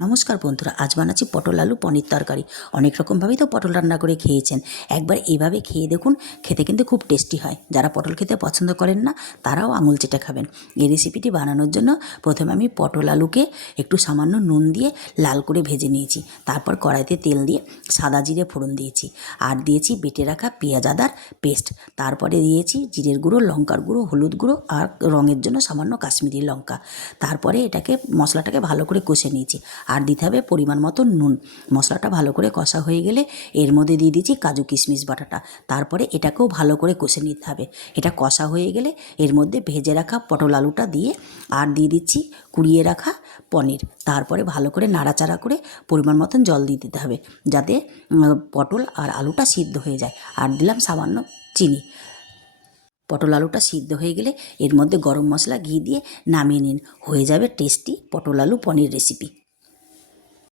নমস্কার বন্ধুরা, আজ বানাচ্ছি পটল আলু পনির তরকারি। অনেক রকমভাবেই তো পটল রান্না করে খেয়েছেন, একবার এইভাবে খেয়ে দেখুন, খেতে কিন্তু খুব টেস্টি হয়। যারা পটল খেতে পছন্দ করেন না তারাও আঙুল চেটে খাবেন। এই রেসিপিটি বানানোর জন্য প্রথমে আমি পটল আলুকে একটু সামান্য নুন দিয়ে লাল করে ভেজে নিয়েছি। তারপর কড়াইতে তেল দিয়ে সাদা জিরে ফোড়ন দিয়েছি, আর দিয়েছি বেটে রাখা পেঁয়াজ আদার পেস্ট। তারপরে দিয়েছি জিরের গুঁড়ো, লঙ্কার গুঁড়ো, হলুদ গুঁড়ো আর রঙের জন্য সামান্য কাশ্মীরি লঙ্কা। তারপরে মশলাটাকে ভালো করে কষে নিয়েছি, আর দিতে হবে পরিমাণ মতো নুন। মশলাটা ভালো করে কষা হয়ে গেলে এর মধ্যে দিয়ে দিচ্ছি কাজু কিশমিশ বাটাটা। তারপরে এটাকেও ভালো করে কষে নিতে হবে। এটা কষা হয়ে গেলে এর মধ্যে ভেজে রাখা পটল আলুটা দিয়ে আর দিয়ে দিচ্ছি কুড়িয়ে রাখা পনির। তারপরে ভালো করে নাড়াচাড়া করে পরিমাণ মতন জল দিয়ে দিতে হবে, যাতে পটল আর আলুটা সিদ্ধ হয়ে যায়। আর দিলাম সামান্য চিনি। পটল আলুটা সিদ্ধ হয়ে গেলে এর মধ্যে গরম মশলা, ঘি দিয়ে নামিয়ে নিন। হয়ে যাবে টেস্টি পটল আলু পনির রেসিপি।